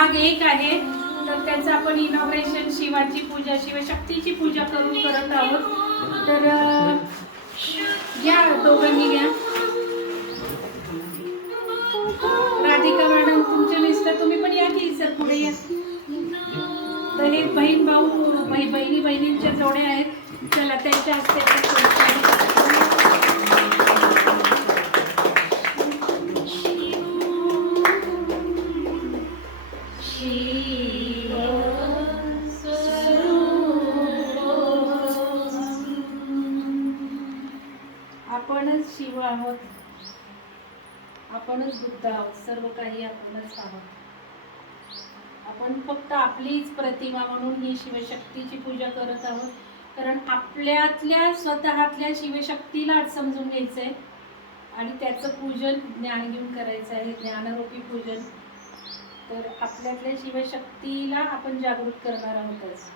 भाग 1 आहे. तर त्याचं आपण इनॉग्रेशन शिवाची पूजा शिवशक्तीची पूजा करून करत आहोत. तर या दोघांनी घ्या. राधिका मॅडम तुमचे मिस्टर तुम्ही पण या की सर पुढे या. तर हे बहीण भाऊ बहिणींच्या जोड्या आहेत. चला त्यांच्या हस्ते आपणच शिव आहोत, आपणच बुद्ध आहोत, सर्व काही आपणच आहोत. आपण फक्त आपलीच प्रतिमा म्हणून ही शिवशक्तीची पूजा करत आहोत. कारण आपल्यातल्या स्वतःतल्या शिवशक्तीला समजून घ्यायचंय आणि त्याचं पूजन ज्ञान घेऊन करायचं आहे, ज्ञानरूपी पूजन. तर आपल्यातल्या शिवशक्तीला आपण जागृत करणार आहोतच.